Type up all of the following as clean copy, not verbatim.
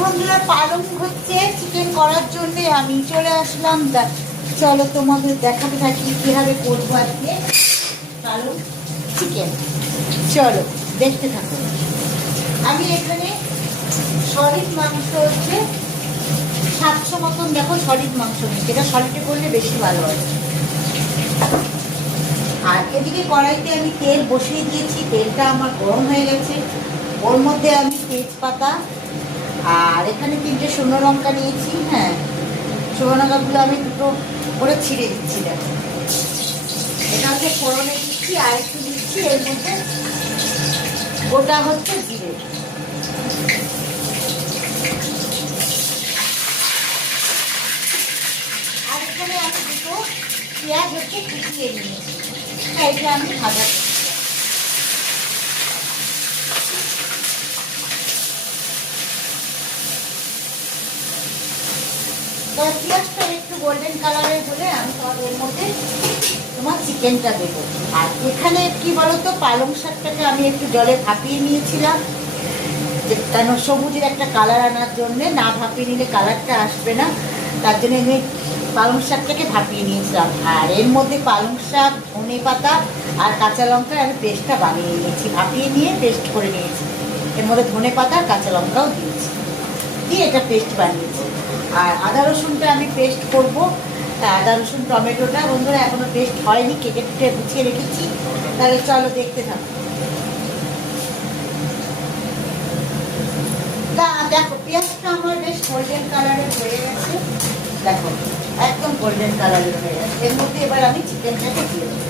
বন্ধুরা, পালং হচ্ছে চিকেন করার জন্য আমি চলে আসলাম। চলো তোমাদের দেখাতে থাকি কিভাবে করবো আজকে পালং চিকেন। চলো দেখতে থাকো। আমি এখানে সলিড মাংস হচ্ছে 700 মতন, দেখো সলিড মাংস নিচ্ছি। এটা সলিডে করলে বেশি ভালো হয়। আর এদিকে কড়াইতে আমি তেল বসিয়ে দিয়েছি, তেলটা আমার গরম হয়ে গেছে। ওর মধ্যে আমি তেজপাতা আর এখানে 3টে শুকনো লঙ্কা নিয়েছি। হ্যাঁ, শুকনো লঙ্কাগুলো আমি দুটো করে ছিঁড়ে দিচ্ছি। দেখো, এটা হচ্ছে ফোড়নে দিচ্ছি। আর একটু দিচ্ছি এর মধ্যে গোটা হচ্ছে জিরে। আর এখানে আমি দুটো পেঁয়াজ হচ্ছে কুচিয়ে নিয়েছি। হ্যাঁ, এটা আমি ভাজা করছি। পেঁয়াজটা একটু গোল্ডেন কালারের হলে আমি এর মধ্যে তোমার চিকেনটা দেবো। আর এখানে কি বলতো, পালং শাকটাকে আমি একটু জলে ভাপিয়ে নিয়েছিলাম, কেন সবুজের একটা কালার আনার জন্যে। না ভাপিয়ে নিলে কালারটা আসবে না, তার জন্য আমি পালং শাকটাকে ভাপিয়ে নিয়েছিলাম। আর এর মধ্যে পালং শাক, ধনে পাতা আর কাঁচা লঙ্কার আমি পেস্টটা বানিয়ে নিয়েছি, ভাপিয়ে নিয়ে পেস্ট করে নিয়েছি। এর মধ্যে ধনে পাতা আর কাঁচা লঙ্কাও দিয়েছি, দিয়ে এটা পেস্ট বানিয়েছি। আর আদা রসুনটা আমি পেস্ট করবো। আদা রসুন টমেটোটা বন্ধুরা এখনো পেস্ট হয়নি, কেটে কেটে গুছিয়ে রেখেছি। তাহলে চলো দেখতে থাকো। দেখো, পেঁয়াজটা আমার বেশ গোল্ডেন কালারের হয়ে গেছে। দেখো, একদম গোল্ডেন কালারের হয়ে গেছে। এর মধ্যে এবার আমি চিকেনটাকে দিয়ে দেবো।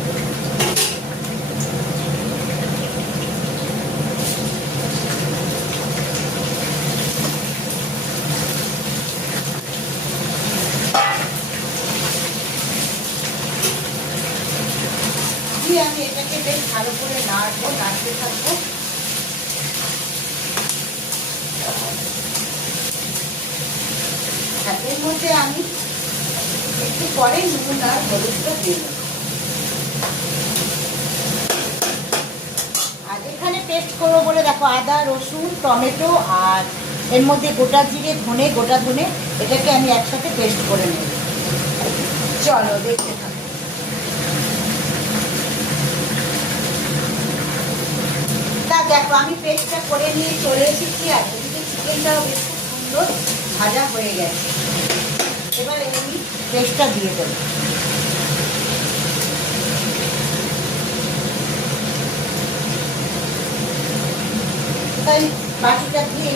আমি এটাকে বেশ ভালো করে নাড়বো, নাড়তে থাকবো। এর মধ্যে আমি একটু পরে নুন আর হলুদটা দিয়ে দেবো। আর এখানে পেস্ট করবো বলে দেখো, আদা রসুন টমেটো আর এর মধ্যে গোটা জিরে, ধনে, গোটা ধনে, এটাকে আমি একসাথে পেস্ট করে নেব। চলো দেখতে থাকো। দেখো, আমি পেস্টটা করে নিয়ে চলে এসেছি। আর এদিকে চিকেনটাও বেশ খুব সুন্দর ভাজা হয়ে গেছে। এবার আমি পেস্টটা দিয়ে দেবো। তাই বাটিটা দিয়ে